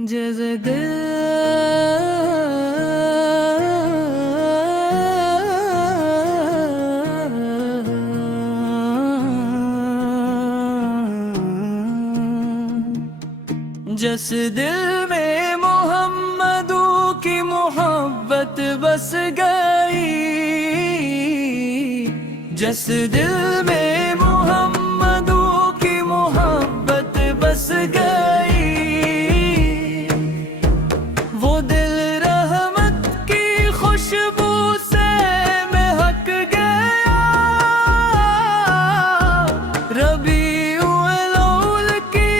जैसे दिल जिस दिल में मोहम्मदों की मोहब्बत बस गई, जिस दिल में मोहम्मदों की मोहब्बत बस गई, वो दिल रहमत की खुशबू से महक गया। रबीउल अव्वल की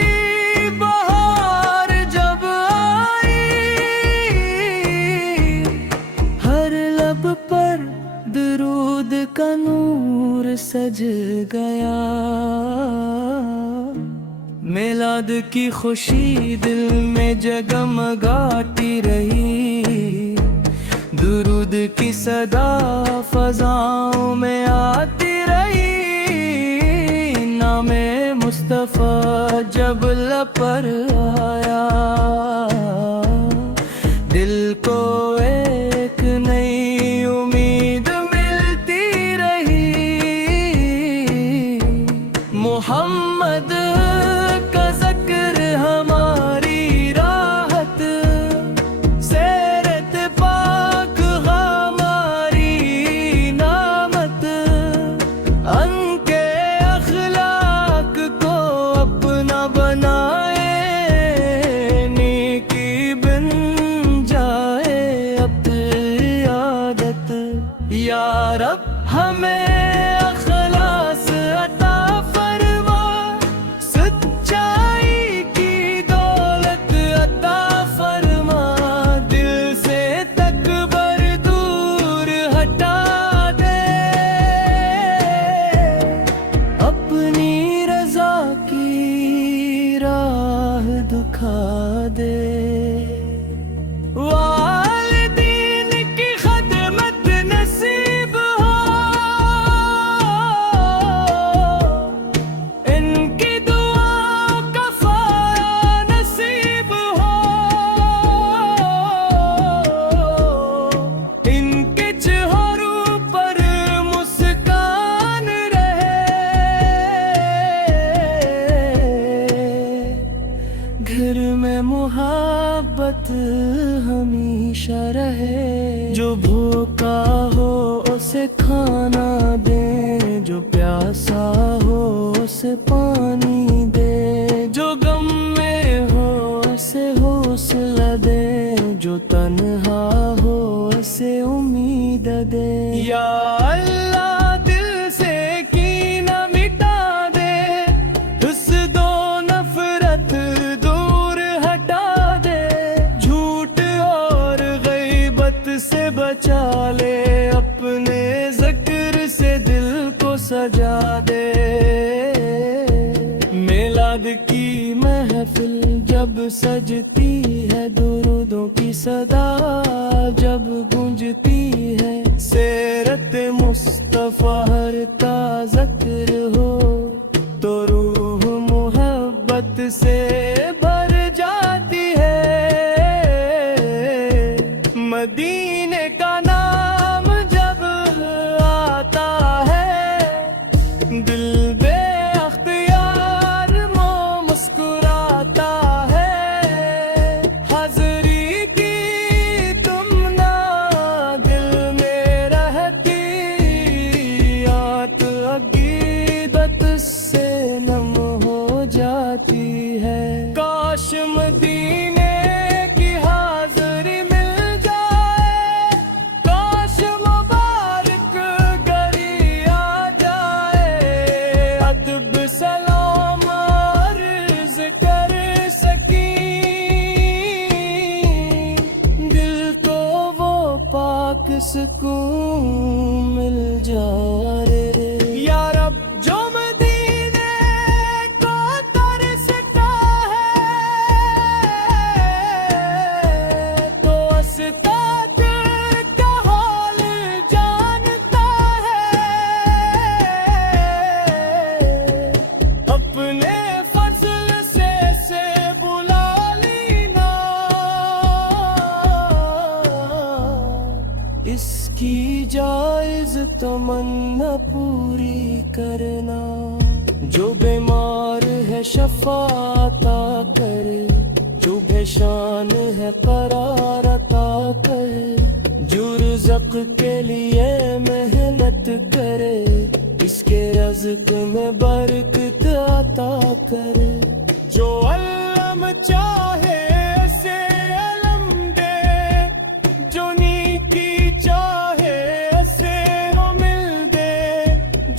बहार जब आई, हर लब पर दरूद का नूर सज गया। मिलाद की खुशी दिल में जगमगाती रही, दुरूद की सदा फजाओं में आती रही। नामे मुस्तफ़ा जब लब पर आया, दिल को एक नई उम्मीद मिलती रही। मोहम्मद का ज़िक्र हमारी राहत, सेरत पाक हमारी नामत। अनके अखलाक को अपना बनाए, नेकी बन जाए अब आदत। या रब हमें अखलास अता फरमा, सच्चाई की दौलत अता फरमा। दिल से तकबर दूर हटा दे, अपनी रजा की राह दिखा दे। वालिदीन की खदमत नसीब हो, इनकी दुआओं का फाया नसीब हो। इनके चेहरों पर मुस्कान रहे, घर में मोहब्बत हमेशा रहे। जो भूखा हो उसे खाना दे, जो प्यासा हो उसे पानी दे। जो गम में हो उसे हौसला दे, जो तन्हा हो उसे उम्मीद दे। या अल्लाह दिल से कीना मिटा दे, उस दो नफरत दूर हटा दे। झूठ और गीबत से बचा ले, अपने ज़िक्र से दिल को सजा दे। मिलाद की महफिल जब सजती है, दुरूदों की सदा जब गूंजती है। सीरत मुस्तफ़ा हर का ज़िक्र हो, तो रूह मोहब्बत से भर जाती है। मदीने का नाम जब आता है, दिल बेअख्तियार मुस्कुराता है। हाज़री की तुम ना दिल में रहती, आत अकीदत से नम हो जाती है। काश मदीने की हाज़री मिल जाए, काश मुबारक घड़ी आ जाए। अदब सलाम अर्ज़ कर सकी, दिल को वो पाक सुकून मिल जाए। या रब जो मदीने को तरसता है, तो अस्ताद का हाल जानता है। अपने फज़ल से बुला लीना, तमन्ना पूरी करना। जो बीमार है शफाता कर, जो बेशान है करार अता कर। जो रिज़्क़ के लिए मेहनत करे, इसके रज़्क़ में बरकत अता करे। जो अल्लाह चाहे ऐसे अलम दे, जो नीकी चाहे ऐसे हो मिल दे।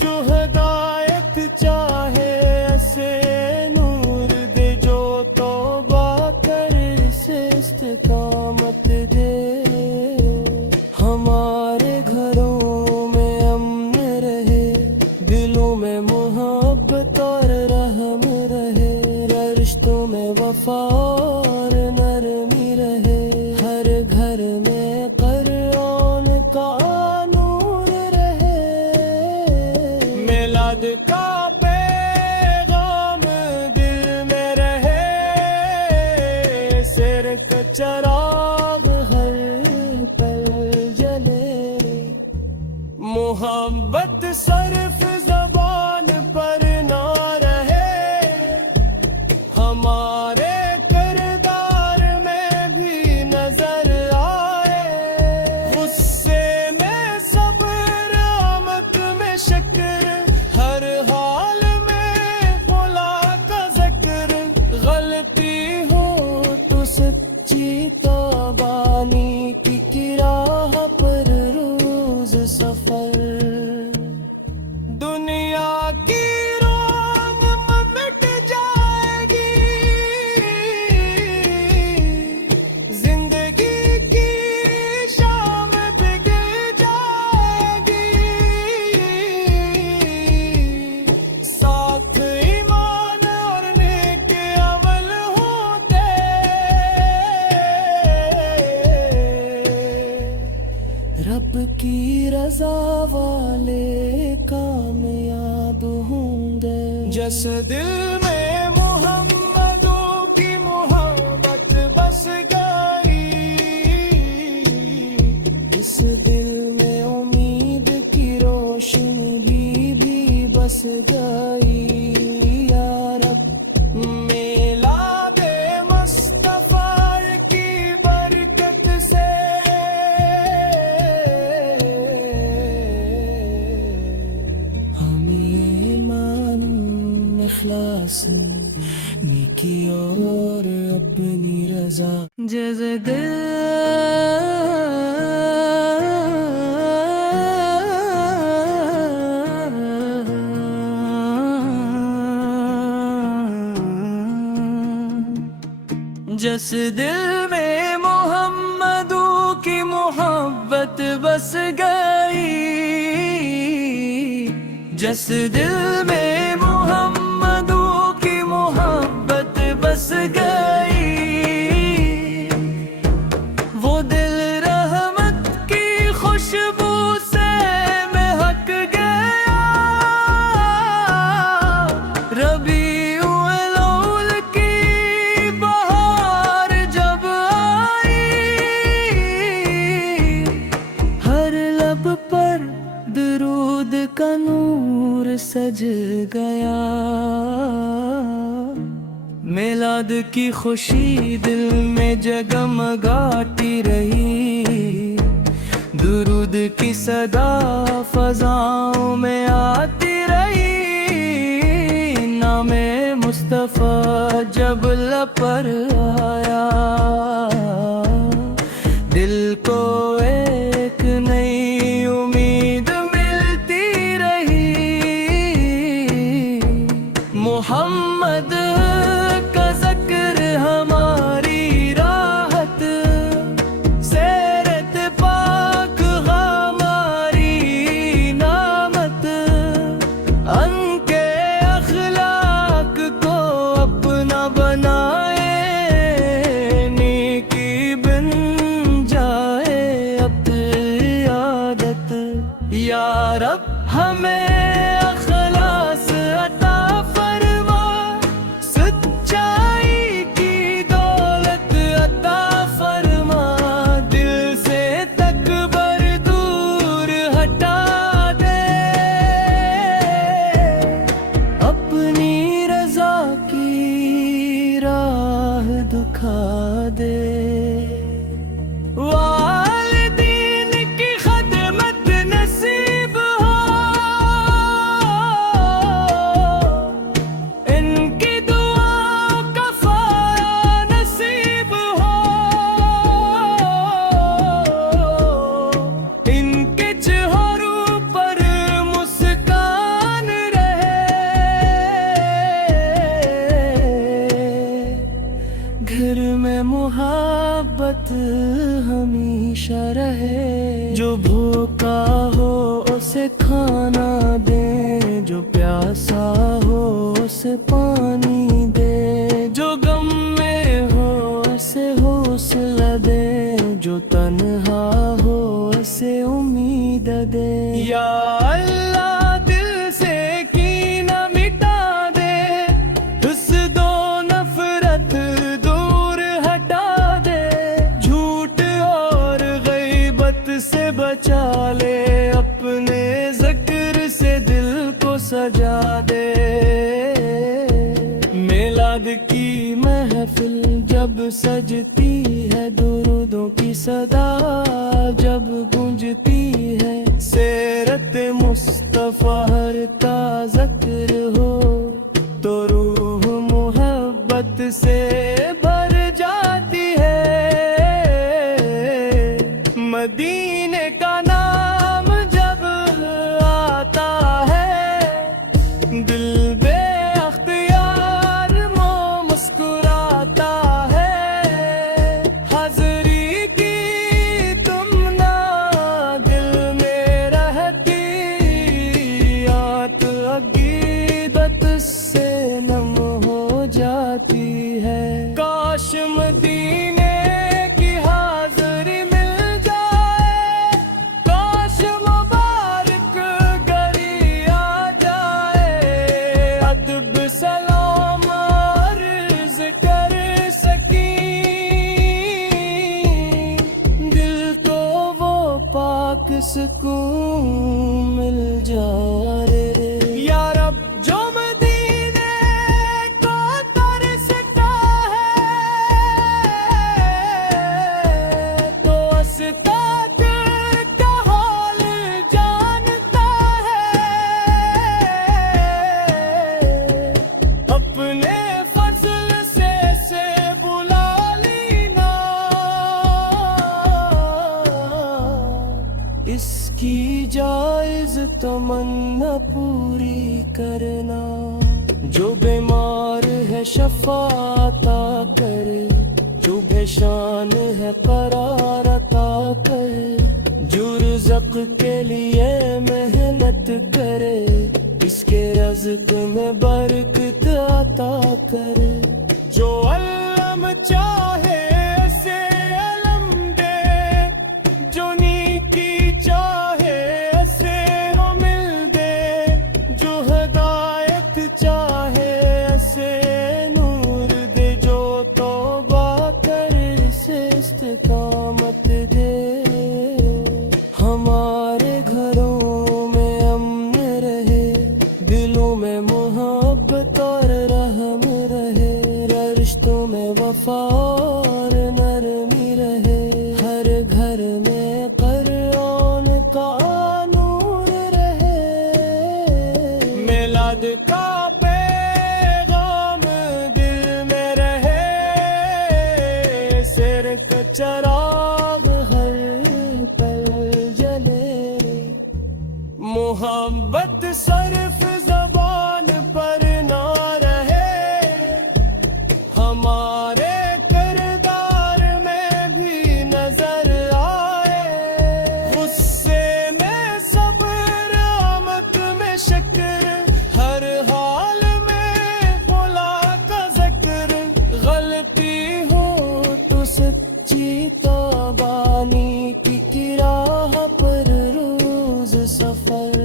जो हिदायत चाहे ऐसे नूर दे, जो तौबा करे से इस्तिकामत दे। हमारे घरों में अमन रहे, दिलों में मोहब्बत और रहम रहे। रिश्तों में वफा और नरमी रहे। हर घर में क़ुरआन का नूर रहे। मिलाद का पैगाम दिल में रहे। सिर का चिराग हर पल जले। मोहब्बत सिर्फ ज़बान पर ना रहे, हमारे किरदार में भी नजर आए। गुस्से में सब्र, आमद में शुक्र, हर हाल में खुदा का ज़िक्र। गलती हो तो सच्ची तौबानी की राह पर रोज सफर। दुनिया की रोंग मिट जाएगी, जिंदगी की शाम बिगड़ जाएगी। साथ ईमान और नेक अमल होते, रब की रजा वाले कामयाब होंगे। जिस दिल में मोहम्मदों की मोहब्बत बस गई, इस दिल में उम्मीद की रोशनी भी बस गई। या रब मिलादे मुस्तफा की बरकत से हमें ईमान इखलास नेकी और अपनी रजा। जैसे जिस दिल में मोहम्मदों की मोहब्बत बस गई, जिस दिल में मोहम्मदों की मोहब्बत बस गई। वो दिल रहमत की खुशबू से महक गया। रबीउल अव्वल की बहार जब आई, हर लब पर दुरूद का नूर सज गया। मिलाद की खुशी दिल में जगमगाती रही। दुरूद की सदा फजाओं में आती रही। नामे मुस्तफा जब लब पर आया, दिल को एक नई उम्मीद मिलती रही। मोहम्मद का ज़िक्र हमारी राहत, सेरत पाक हमारी नामत। अनके अखलाक को अपना बनाए, दे। वालिदीन की खदमत नसीब हो, इनकी दुआओं का फाया नसीब हो, इनके चेहरों पर मुस्कान रहे, घर में मोहब्बत हमेशा रहे। जो भूखा हो उसे खाना दे, जो प्यासा हो उसे पानी दे, जो गम में हो उसे हौसला दे, जो तन्हा हो उसे उम्मीद दे। या अल्लाह दिल से कीना मिटा दे, उस दो नफरत दूर हटा दे, झूठ और गईबत से बचा ले, अपने ज़िक्र से दिल को सजा दे। मिलाद की महफिल जब सजती है, दुरूदों की सदा जब गूंजती है, सीरत मुस्तफा हर का ज़िक्र हो, तो रूह मोहब्बत से भर जाती है। मदीने का नाम जब आता है, दिल बेअख्तियार मुस्कुराता है। हाज़री की तुम ना दिल में रहती, आत अकीदत से नम हो जाती है। काश मदीने की हाज़री मिल जाए, काश मुबारक घड़ी आ जाए, अदब सलाम अर्ज़ कर सकी, दिल को वो पाक सुकून मिल जाए। या रब जो मदीने को तरसता है, तो अस्ताद का हाल जानता है, अपने फज़ल से बुला लेना, इसकी जायज़ तमन्ना पूरी करना। जो बीमार है शफ़ाता कर, जो बेशान है करार अता कर, जो रिज़्क़ के लिए मेहनत करे, इसके रज़्क़ में बरकत अता करे। जो अल्लम चाहे से अलम दे, जो नीकी चाहे से हो मिल दे, जो हिदायत चाहे से नूर दे, जो तौबा कर से इस्तिकामत दे। हमारे घरों में अमन रहे, दिलों में मोहब्बत और रहम रहे, रिश्तों में वफा और नरमी रहे, हर घर में क़ुरआन का नूर रहे। मिलाद का पैगाम दिल में रहे, सिर का चराग हर पल जले, मोहब्बत सिर्फ ज़बान पर ना रहे, हमारे किरदार में भी नजर आए। गुस्से में सब्र, आमद में शुक्र, हर हाल में खुदा का ज़िक्र, गलती हो तो सच्ची तौबानी की राह पर रोज सफर।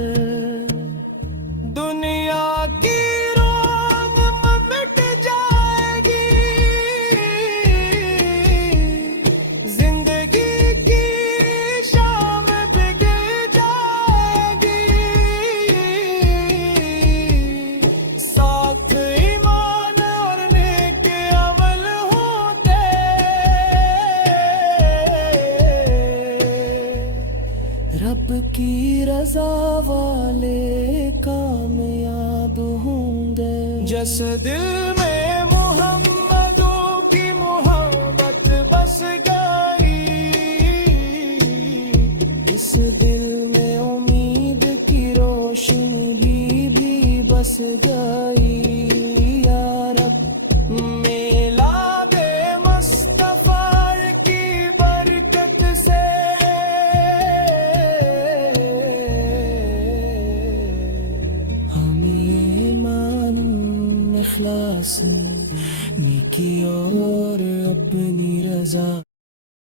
रब की रजा वाले कामयाब होंगे। जिस दिल में मोहब्बत